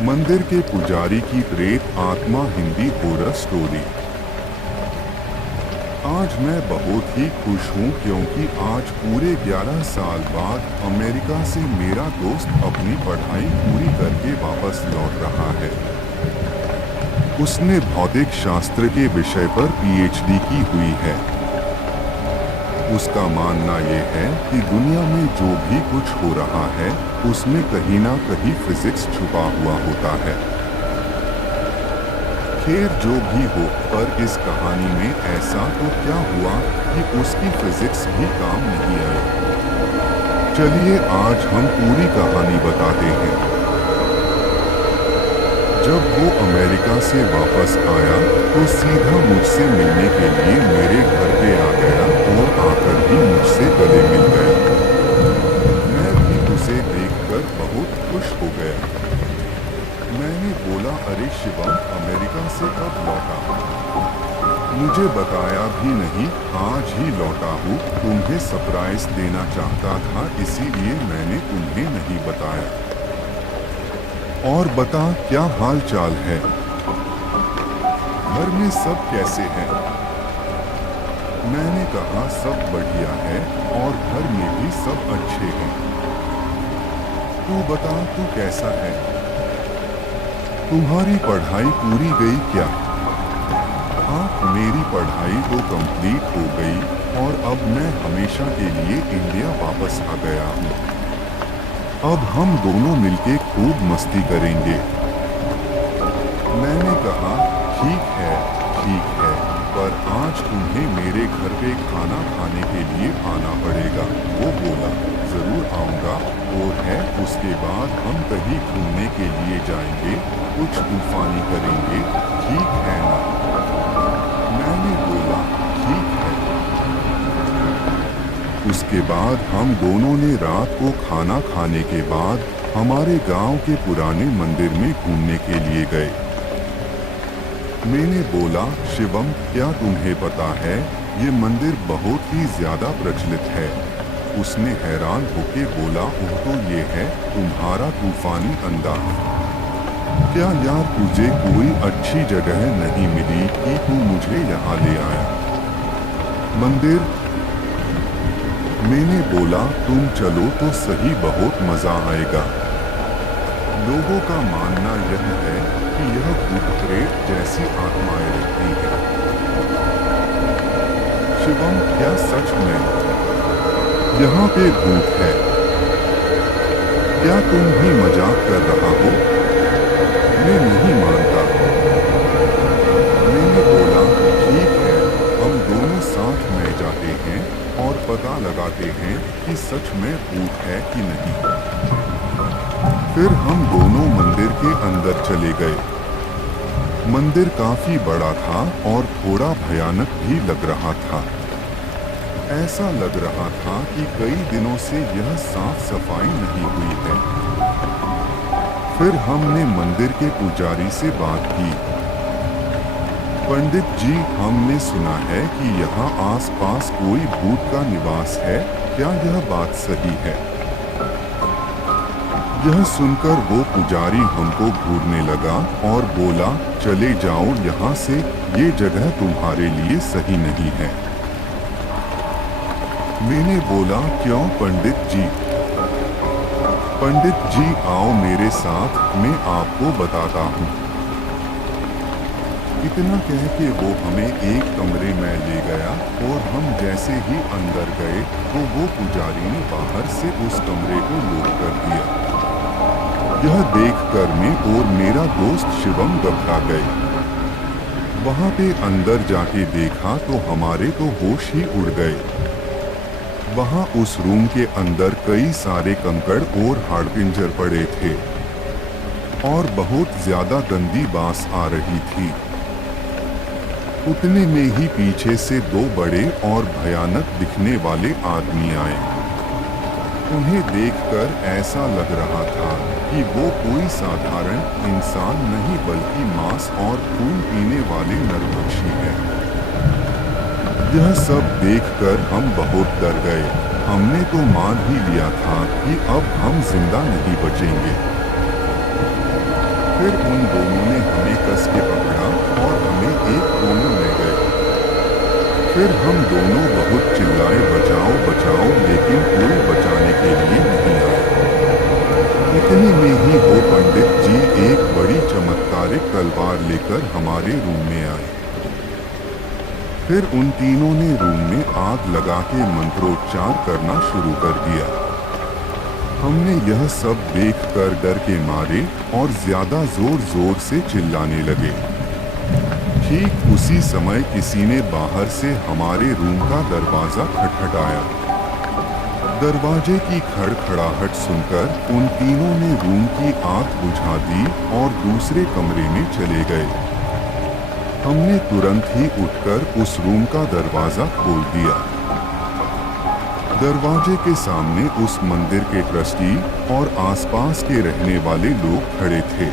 मंदिर के पुजारी की प्रेत आत्मा हिंदी हॉरर स्टोरी। आज मैं बहुत ही खुश हूँ क्योंकि आज पूरे 11 साल बाद अमेरिका से मेरा दोस्त अपनी पढ़ाई पूरी करके वापस लौट रहा है। उसने भौतिक शास्त्र के विषय पर पीएचडी की हुई है। उसका मानना ये है कि दुनिया में जो भी कुछ हो रहा है उसमें कहीं ना कहीं फिजिक्स छुपा हुआ होता है। खैर जो भी हो, पर इस कहानी में ऐसा तो क्या हुआ कि उसकी फिजिक्स भी काम नहीं आई। चलिए आज हम पूरी कहानी बताते हैं। जब वो अमेरिका से वापस आया तो सीधा मुझसे मिलने के लिए मेरे घर पे आ गया और आकर ही मुझसे गले मिल गया। मैं भी उसे देखकर बहुत खुश हो गया। मैंने बोला, अरे शिवम, अमेरिका से कब लौटा? मुझे बताया भी नहीं, आज ही लौटा हूँ। तुम्हें सरप्राइज देना चाहता था, इसीलिए मैंने तुम्हें नहीं बताया। और बता, क्या हाल चाल है? घर में सब कैसे हैं? मैंने कहा, सब बढ़िया है और घर में भी सब अच्छे हैं। तू बता, तू कैसा है? तुम्हारी पढ़ाई पूरी गई क्या? हाँ, मेरी पढ़ाई तो कंप्लीट हो गई और अब मैं हमेशा के लिए इंडिया वापस आ गया हूँ। अब हम दोनों मिलके खूब मस्ती करेंगे। मैंने कहा, ठीक है, पर आज तुम्हें मेरे घर पे खाना खाने के लिए आना पड़ेगा। वो बोला, जरूर आऊँगा। और है, उसके बाद हम कहीं घूमने के लिए जाएंगे, कुछ तूफानी करेंगे, ठीक है ना? मैंने बोला, ठीक है। उसके बाद हम दोनों ने रात को खाना खाने के बाद हमारे गांव के पुराने मंदिर में घूमने के लिए गए। मैंने बोला, शिवम, क्या तुम्हें पता है ये मंदिर बहुत ही ज्यादा प्रचलित है? उसने हैरान होके बोला, ओह, तो ये है तुम्हारा तूफानी अंदाज। क्या यार, तुझे कोई अच्छी जगह नहीं मिली कि तू मुझे यहाँ ले आया? मंदिर? मैंने बोला, तुम चलो तो सही, बहुत मजा आएगा। लोगों का मानना यह है कि यह भूत प्रेत जैसी आत्माएं रहती हैं। शिवम, क्या सच में यहाँ पे भूत है? क्या तुम भी मजाक कर रहा हो? मैं नहीं मानता। मैंने बोला, ठीक है, हम दोनों साथ में जाते हैं और पता लगाते हैं कि सच में भूत है कि नहीं। फिर हम दोनों मंदिर के अंदर चले गए। मंदिर काफी बड़ा था और थोड़ा भयानक भी लग रहा था। ऐसा लग रहा था कि कई दिनों से यह साफ सफाई नहीं हुई है। फिर हमने मंदिर के पुजारी से बात की। पंडित जी, हमने सुना है कि यहाँ आसपास कोई भूत का निवास है, क्या यह बात सही है? यह सुनकर वो पुजारी हमको घूरने लगा और बोला, चले जाओ यहाँ से, ये जगह तुम्हारे लिए सही नहीं है। मैंने बोला, क्यों पंडित जी? पंडित जी, आओ मेरे साथ, मैं आपको बताता हूँ। इतना कह के वो हमें एक कमरे में ले गया और हम जैसे ही अंदर गए तो वो पुजारी ने बाहर से उस कमरे को लॉक कर दिया। यह देखकर मैं और मेरा दोस्त शिवम घबरा गए। वहां पे अंदर जाके देखा तो हमारे तो होश ही उड़ गए। वहां उस रूम के अंदर कई सारे कंकड़ और हाड़पिंजर पड़े थे और बहुत ज्यादा गंदी बास आ रही थी। उतने में ही पीछे से दो बड़े और भयानक दिखने वाले आदमी आए। उन्हें देखकर ऐसा लग रहा था कि वो कोई साधारण इंसान नहीं बल्कि मांस और खून पीने वाले नरभक्षी हैं। यह सब देखकर हम बहुत डर गए। हमने तो मान ही लिया था कि अब हम जिंदा नहीं बचेंगे। फिर उन दोनों ने हमें कस के पकड़ा और हमें एक कोने में गए। फिर हम दोनों बहुत चिल्लाए, बचाओ बचाओ, लेकिन कोई बचाने के लिए नहीं आया। इतने में ही वो पंडित जी एक बड़ी चमत्कारिक तलवार लेकर हमारे रूम में आए। फिर उन तीनों ने रूम में आग लगा के मंत्रोच्चार करना शुरू कर दिया। हमने यह सब देखकर डर के मारे और ज्यादा जोर जोर से चिल्लाने लगे। ठीक उसी समय किसी ने बाहर से हमारे रूम का दरवाजा खटखटाया। दरवाजे की खड़खड़ाहट सुनकर उन तीनों ने रूम की आग बुझा दी और दूसरे कमरे में चले गए। हमने तुरंत ही उठकर उस रूम का दरवाजा खोल दिया। दरवाजे के सामने उस मंदिर के ट्रस्टी और आसपास के रहने वाले लोग खड़े थे।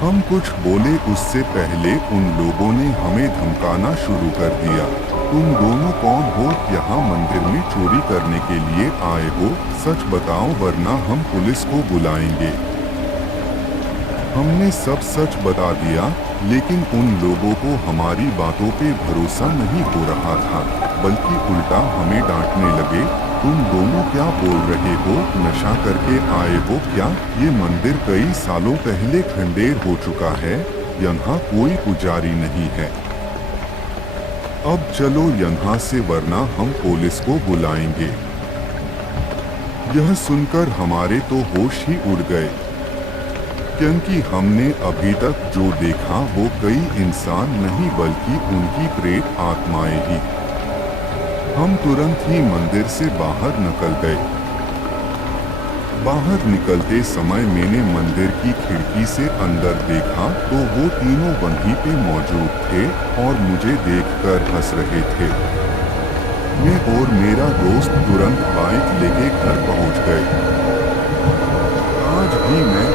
हम कुछ बोले उससे पहले उन लोगों ने हमें धमकाना शुरू कर दिया। तुम दोनों कौन हो? यहाँ मंदिर में चोरी करने के लिए आए हो? सच बताओ वरना हम पुलिस को बुलाएंगे। हमने सब सच बता दिया, लेकिन उन लोगों को हमारी बातों पे भरोसा नहीं हो रहा था, बल्कि उल्टा हमें डांटने लगे। तुम दोनों क्या बोल रहे हो? नशा करके आए हो क्या? ये मंदिर कई सालों पहले खंडेर हो चुका है, यहाँ कोई पुजारी नहीं है। अब चलो यहाँ से वरना हम पुलिस को बुलाएंगे। यह सुनकर हमारे तो होश ही उड़ गए, क्योंकि हमने अभी तक जो देखा वो कई इंसान नहीं बल्कि उनकी प्रेत आत्माएं ही। हम तुरंत ही मंदिर से बाहर निकल गए। बाहर निकलते समय मैंने मंदिर की खिड़की से अंदर देखा तो वो तीनों वहीं पे मौजूद थे और मुझे देखकर हंस रहे थे। मैं और मेरा दोस्त तुरंत बाइक लेके घर पहुंच गए। आज भी मैं